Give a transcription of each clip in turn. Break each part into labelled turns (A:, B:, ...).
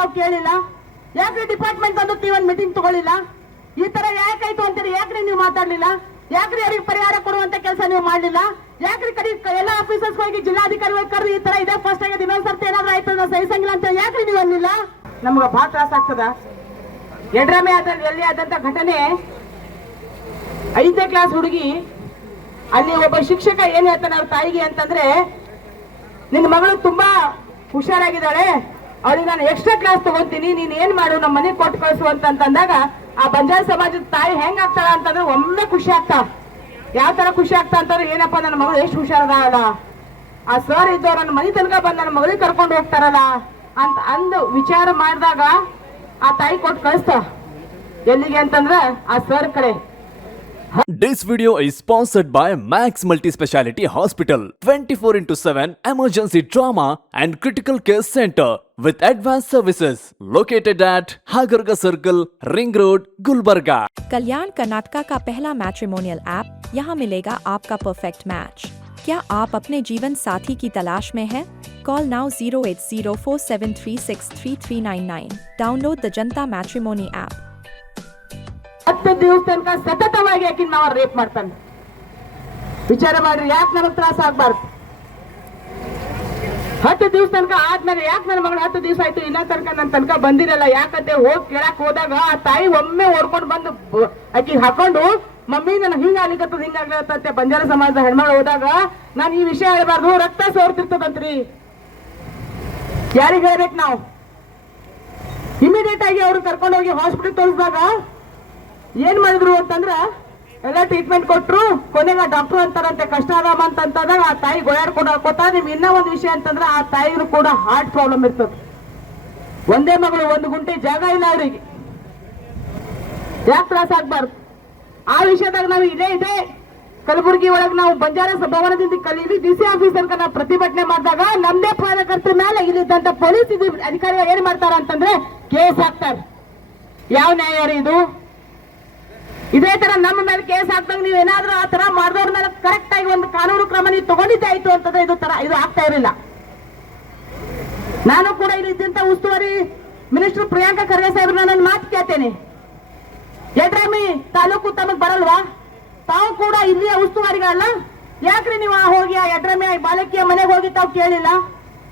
A: ತಾವು ಕೇಳಿಲ್ಲ? ಯಾಕ್ರಿ ಡಿಪಾರ್ಟ್ಮೆಂಟ್ ಬಂದು ನೀವು ಒಂದು ಮೀಟಿಂಗ್ ತಗೊಳ್ಳಿಲ್ಲ? ಈ ತರ ಯಾಕಾಯ್ತು ಅಂತೀರಿ ಯಾಕ್ರಿ ನೀವು ಮಾತಾಡ್ಲಿಲ್ಲ? ಯಾಕ್ರಿ ಅವ್ರಿಗೆ ಪರಿಹಾರ ಕೊಡುವಂತ ಕೆಲಸ ನೀವು ಮಾಡ್ಲಿಲ್ಲ? ಯಾಕ್ರಿ ಕರಿ ಎಲ್ಲ ಆಫೀಸರ್ಸ್ ಹೋಗಿ ಜಿಲ್ಲಾಧಿಕಾರಿ ಕರೆದು ಈ ತರ ಇದೆ ಫಸ್ಟ್ ಆಗಿ ಇನ್ನೊಂದ್ ಸರ್ತಿ ಏನಾದ್ರು ಆಯ್ತು ನಾವು ಸಹಿಸಂಗಿಲ್ಲ ಅಂತ ಯಾಕ್ರಿ ನೀವು ಅನ್ನಿಲ್ಲ ನಮ್ಗೆ ಬಹಳ ತ್ರಾಸ ಆಗ್ತದ. ಎಡ್ರಮೆ ಆದ ಎಲ್ಲಿ ಆದಂತ ಘಟನೆ ಐದನೇ ಕ್ಲಾಸ್ ಹುಡುಗಿ, ಅಲ್ಲಿ ಒಬ್ಬ ಶಿಕ್ಷಕ ಏನ್ ಹೇಳ್ತಾನೆ ಅವ್ರ ತಾಯಿಗೆ ಅಂತಂದ್ರೆ ನಿನ್ನ ಮಗಳು ತುಂಬಾ ಹುಷಾರಾಗಿದ್ದಾಳೆ ಅವಳಿಗೆ ನಾನು ಎಕ್ಸ್ಟ್ರಾ ಕ್ಲಾಸ್ ತಗೊಂತೀನಿ ನೀನ್ ಏನ್ ಮಾಡು ನಮ್ಮ ಮನೆಗೆ ಕೊಟ್ಟು ಕಳ್ಸು ಅಂತಂದಾಗ ಆ ಬಂಜಾರ ಸಮಾಜದ ತಾಯಿ ಹೆಂಗ್ ಆಗ್ತಾಳ ಅಂತಂದ್ರೆ ಒಮ್ಮೆ ಖುಷಿ ಆಗ್ತಾವ ಯಾವ ತರ ಖುಷಿ ಆಗ್ತಾ ಅಂತಂದ್ರೆ, ಏನಪ್ಪ, ನನ್ನ ಮಗಳು ಎಷ್ಟು ಹುಷಾರದಾಳ ಆ ಸರ್ ಇದ್ದವ್ರು ನನ್ನ ಮನೆ ತನಕ ಬಂದು ನನ್ನ ಮಗಳಿಗೆ ಕರ್ಕೊಂಡು ಹೋಗ್ತಾರಲ್ಲ ಅಂತ ಅಂದು ವಿಚಾರ ಮಾಡಿದಾಗ ಆ ತಾಯಿ ಕೊಟ್ಟು ಕಳಿಸ್ತ. ಎಲ್ಲಿಗೆ ಅಂತಂದ್ರೆ, ಆ ಸರ್ ಕಡೆ.
B: This video is sponsored by Max Multi Speciality Hospital 24 into 7 Emergency Trauma and Critical Care Center. with advanced services located at Hagarga Circle, Ring Road, Gulbarga.
C: कल्याण कर्नाटका का पहला मैट्रिमोनियल ऐप यहाँ मिलेगा आपका परफेक्ट मैच क्या आप अपने जीवन साथी की तलाश में हैं? Call now zero eight zero four seven three six three three nine nine download the Janata matrimony app
A: ಹತ್ತು ದಿವಸ ತನಕ ಸತತವಾಗಿ ಆಕಿನ ನಾವು ರೇಪ್ ಮಾಡ್ತಾನೆ ವಿಚಾರ ಮಾಡ್ರಿ ಯಾಕೆ ನನಗೆ ತ್ರಾಸ ಆಗ್ಬಾರ್ದು ಹತ್ತು ದಿವಸ ತನಕ ಆದ್ಮೇಲೆ ಯಾಕೆ ನನ್ನ ಮಗಳು ಹತ್ತು ದಿವಸ ಆಯ್ತು? ಇನ್ನ ತನಕ ನನ್ನ ತನಕ ಬಂದಿರಲ್ಲ. ಯಾಕಂತೆ ಹೋಗಿ ಕೇಳಕ್ ಹೋದಾಗ ಆ ತಾಯಿ ಒಮ್ಮೆ ಓಡ್ಕೊಂಡು ಬಂದು ಅಕ್ಕಿ ಹಾಕೊಂಡು, ಮಮ್ಮಿ, ನನ್ನ ಹಿಂಗ ಆಗ್ಲಿಕತ್ತದ ಹಿಂಗ ಆಗ್ಲಿಕತ್ತಂತೆ ಬಂಜಾರ ಸಮಾಜದ ಹೆಣ್ಮಗಳು ಹೋದಾಗ ನಾನು ಈ ವಿಷಯ ಹೇಳ್ಬಾರ್ದು. ರಕ್ತ ಸೋರ್ತಿರ್ತದಂತ್ರಿ. ಯಾರಿಗೆ ಹೇಳ್ಬೇಕು ನಾವು? ಇಮಿಡಿಯೇಟ್ ಆಗಿ ಅವ್ರು ಕರ್ಕೊಂಡು ಹೋಗಿ ಹಾಸ್ಪಿಟಲ್ ತೋರಿಸಿದಾಗ ಏನ್ ಮಾಡಿದ್ರು ಅಂತಂದ್ರ ಎಲ್ಲ ಟ್ರೀಟ್ಮೆಂಟ್ ಕೊಟ್ಟರು ಕೊನೆಗೆ ಡಾಕ್ಟರ್ ಅಂತಾರಂತೆ, ಕಷ್ಟ ಆರಾಮ ಅಂತ ಅಂತಂದಾಗ ಆ ತಾಯಿ ಗೋಳಾಡ್ಕೊಂಡು ಹಾಕೋತಾ ನಿಮ್ ಇನ್ನೂ ಒಂದು ವಿಷಯ ಅಂತಂದ್ರೆ ಆ ತಾಯಿಗೂ ಕೂಡ ಹಾರ್ಟ್ ಪ್ರಾಬ್ಲಮ್ ಇರ್ತದೆ. ಒಂದೇ ಮಗಳು, ಒಂದು ಗುಂಟೆ ಜಾಗ ಇಲ್ಲ ಅವರಿಗೆ. ಯಾಕೆ ತ್ರಾಸ ಆಗ್ಬಾರ್ದು? ಆ ವಿಷಯದಾಗ ನಾವು ಇದೇ ಇದೆ. ಕಲಬುರಗಿ ಒಳಗೆ ನಾವು ಬಂಜಾರ ಸಭವನದಿಂದ ಭವನದಿಂದ ಕಲೀಲಿ ಡಿ ಸಿ ಆಫೀಸ್ ನಾವು ಪ್ರತಿಭಟನೆ ಮಾಡಿದಾಗ ನಮ್ದೇ ಕಾರ್ಯಕರ್ತರ ಮೇಲೆ ಇಲ್ಲಿದ್ದಂತ ಪೊಲೀಸ್ ಅಧಿಕಾರಿಗಳು ಏನ್ ಮಾಡ್ತಾರ ಅಂತಂದ್ರೆ ಕೇಸ್ ಹಾಕ್ತಾರೆ. ಯಾವ ನ್ಯಾಯ ಇದು? ಇದೇ ತರ ನಮ್ಮ ಮೇಲೆ ಕೇಸ್ ಹಾಕ್ದಂಗ ನೀವು ಏನಾದ್ರೂ ಆ ತರ ಮಾಡಿದವ್ರ ಮೇಲೆ ಕರೆಕ್ಟ್ ಆಗಿ ಒಂದು ಕಾನೂನು ಕ್ರಮ ನೀವು ತಗೊಂಡಿದ್ದೆ ಆಯ್ತು ಅಂತಂದ್ರೆ ಇದು ತರ, ಇದು ಆಗ್ತಾ ಇರಲಿಲ್ಲ. ನಾನು ಕೂಡ ಇಲ್ಲಿ ಇದ್ದಂತ ಉಸ್ತುವಾರಿ ಮಿನಿಸ್ಟರ್ ಪ್ರಿಯಾಂಕಾ ಖರ್ಗೆ ಸಾಹೇಬ್ರ ನನ್ನ ಮಾತು ಕೇಳ್ತೇನೆ. ಯಡ್ರಾಮಿ ತಾಲೂಕು ತಮಗ್ ಬರಲ್ವಾ? ತಾವು ಕೂಡ ಇಲ್ಲಿಯ ಉಸ್ತುವಾರಿಗಳಲ್ಲ? ಯಾಕ್ರಿ ನೀವು ಆ ಹೋಗಿ ಆ ಯಡ್ರಾಮಿ ಬಾಲಕಿಯ ಮನೆಗೆ ಹೋಗಿ ತಾವು ಕೇಳಿಲ್ಲ?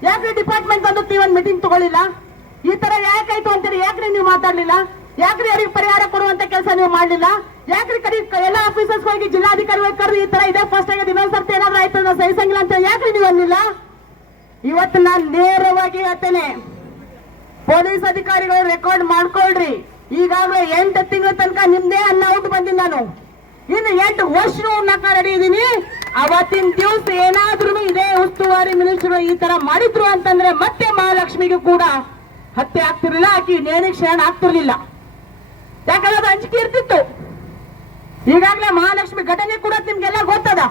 A: ಯಾಕ್ರಿ ಡಿಪಾರ್ಟ್ಮೆಂಟ್ ಬಂದು ಒಂದು ಮೀಟಿಂಗ್ ತಗೊಳ್ಳಿಲ್ಲ ಈ ತರ ಯಾಕಾಯ್ತು ಅಂತೀರಿ? ಯಾಕ್ರಿ ನೀವು ಮಾತಾಡ್ಲಿಲ್ಲ? ಯಾಕ್ರಿ ಅವ್ರಿಗೆ ಪರಿಹಾರ ಕೊಡುವಂತ ಕೆಲಸ ನೀವು ಮಾಡಲಿಲ್ಲ? ಯಾಕ್ರಿ ಕಡೆ ಎಲ್ಲ ಆಫೀಸರ್ಸ್ ಹೋಗಿ ಜಿಲ್ಲಾಧಿಕಾರಿ ಕರೆದು ಈ ತರ ಇದೆ ಫಸ್ಟ್ ಆಗಿ ಇನ್ನೊಂದ್ ಸರ್ತಿ ಏನಾದ್ರು ಆಯ್ತು ಸಹಿಸಂಗಿಲ್ಲ ಅಂತ ಯಾಕ್ರಿ ನೀವು ಅಲ್ಲಿಲ್ಲ ಇವತ್ತು ನಾನು ನೇರವಾಗಿ ಹೇಳ್ತೇನೆ. ಪೊಲೀಸ್ ಅಧಿಕಾರಿಗಳು ರೆಕಾರ್ಡ್ ಮಾಡ್ಕೊಳ್ರಿ. ಈಗಾಗಲೇ ಎಂಟು ತಿಂಗಳ ತನಕ ನಿಮ್ದೇ ಅನ್ನ ಔಟ್ ಬಂದಿನಿ ನಾನು. ಇನ್ನು ಎಂಟು ವರ್ಷ ಉಣ್ಣಾಕ ರೆಡಿ ಇದೀನಿ. ಅವತ್ತಿನ ದಿವಸ ಏನಾದ್ರೂ ಇದೇ ಉಸ್ತುವಾರಿ ಮಿನಿಸ್ಟರ್ ಈ ತರ ಮಾಡಿದ್ರು ಅಂತಂದ್ರೆ ಮತ್ತೆ ಮಹಾಲಕ್ಷ್ಮಿಗೂ ಕೂಡ ಹತ್ಯೆ ಆಗ್ತಿರ್ಲಿಲ್ಲ. ಆಕಿ ನೇಣಿಗೆ ಶರಣ ಆಗ್ತಿರ್ಲಿಲ್ಲ. ಯಾಕಂದ್ರೆ ಅದು ಅಂಜಿಕೆ ಇರ್ತಿತ್ತು. ಈಗಾಗಲೇ ಮಹಾಲಕ್ಷ್ಮಿ ಘಟನೆ ಕೂಡ ನಿಮ್ಗೆಲ್ಲ ಗೊತ್ತದ.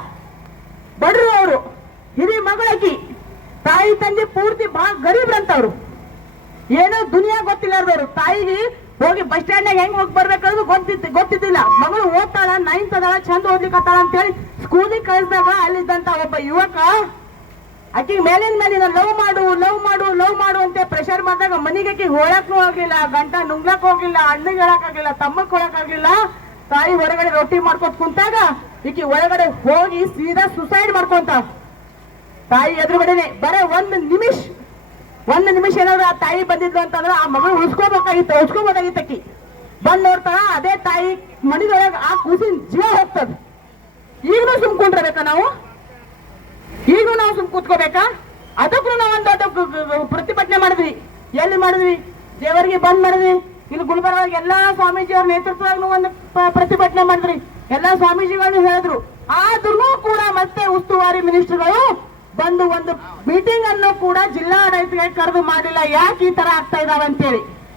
A: ಬಡ್ರು ಅವರು ಹಿರಿ ಮಗಳಕಿ ತಾಯಿ ತಂದೆ ಪೂರ್ತಿ ಬಹಳ ಗರೀಬ್ರಂತವ್ರು. ಏನೋ ದುನಿಯಾ ಗೊತ್ತಿಲ್ಲಾರ್ದವ್ರು ತಾಯಿಗೆ ಹೋಗಿ ಬಸ್ ಸ್ಟ್ಯಾಂಡ್ ಹೆಂಗ್ ಹೋಗಿ ಬರ್ಬೇಕಂದ್ರೆ ಗೊತ್ತಿತ್ತು, ಗೊತ್ತಿದ್ದಿಲ್ಲ. ಮಗಳು ಓದ್ತಾಳ, ನೈನ್ತ್ ಅದಾಳ ಚಂದ ಓದ್ಲಿಕ್ಕೆ ಅಂತ ಹೇಳಿ ಸ್ಕೂಲಿಗೆ ಕಳಿಸಿದಾಗ ಅಲ್ಲಿದ್ದಂತ ಒಬ್ಬ ಯುವಕ ಆಕಿಗೆ ಮೇಲಿನ ಮೇಲಿನ ಲವ್ ಮಾಡು ಲವ್ ಮಾಡು ಲವ್ ಮಾಡು ಅಂತ ಪ್ರೆಷರ್ ಮಾಡಿದಾಗ ಮನೆಗೆ ಆಕಿ ಹೋಳಕ್ಕೂ ಹೋಗ್ಲಿಲ್ಲ ಗಂಟ ನುಂಗ್ಲಕ್ ಹೋಗ್ಲಿಲ್ಲ ಅಣ್ಣಗೆ ಹೇಳಕ್ ಆಗ್ಲಿಲ್ಲ, ತಮ್ಮಗ್ ತಾಯಿ ಹೊರಗಡೆ ರೊಟ್ಟಿ ಮಾಡ್ಕೊತ ಕುಂತಾಗ ಈಕಿ ಒಳಗಡೆ ಹೋಗಿ ಸೀದಾ ಸುಸೈಡ್ ಮಾಡ್ಕೊಂತ. ತಾಯಿ ಎದುರುಗಡೆನೆ, ಬರೇ ಒಂದ್ ನಿಮಿಷ ಒಂದ್ ನಿಮಿಷ ಏನಾದ್ರು ಆ ತಾಯಿ ಬಂದಿದ್ಲು ಅಂತಂದ್ರೆ ಆ ಮಗಳು ಉಳ್ಸ್ಕೋಬೇಕಾಗಿತ್ತು, ಉಳ್ಸ್ಕೋಬೋದಾಗಿತ್ತು ಅಕ್ಕಿ ಬಂದ್ ನೋಡ್ತಾರ ಅದೇ ತಾಯಿ ಮನಿದೊಳಗ ಆ ಕೂಸಿನ ಜೀವ ಹೋಗ್ತದ. ಈಗಲೂ ಸುಮ್ಕೊಂಡ್ರಬೇಕಾ ನಾವು? ಈಗಲೂ ನಾವು ಸುಮ್ ಕೂತ್ಕೋಬೇಕಾ? ಅದಕ್ಕೂ ನಾವು ಒಂದು ದೊಡ್ಡ ಪ್ರತಿಭಟನೆ ಮಾಡಿದ್ವಿ. ಎಲ್ಲಿ ಮಾಡಿದ್ವಿ? ದೇವರಿಗೆ ಬಂದ್ ಮಾಡಿದ್ವಿ. ಇಲ್ಲಿ ಗುಲ್ಬರ್ಗ ಎಲ್ಲಾ ಸ್ವಾಮೀಜಿಯವ್ರ ನೇತೃತ್ವದಾಗ ಒಂದು ಪ್ರತಿಭಟನೆ ಮಾಡಿದ್ರಿ. ಎಲ್ಲಾ ಸ್ವಾಮೀಜಿಗಳನ್ನು ಹೇಳಿದ್ರು. ಆದ್ರೂ ಕೂಡ ಮತ್ತೆ ಉಸ್ತುವಾರಿ ಮಿನಿಸ್ಟರ್ಗಳು ಬಂದು ಒಂದು ಮೀಟಿಂಗ್ ಅನ್ನು ಕೂಡ ಜಿಲ್ಲಾ ಆಡಳಿತಕ್ಕೆ ಕರೆದು ಮಾಡಿಲ್ಲ ಯಾಕೆ ಈ ತರ ಆಗ್ತಾ ಇದಾವೆ ಅಂತೇಳಿ.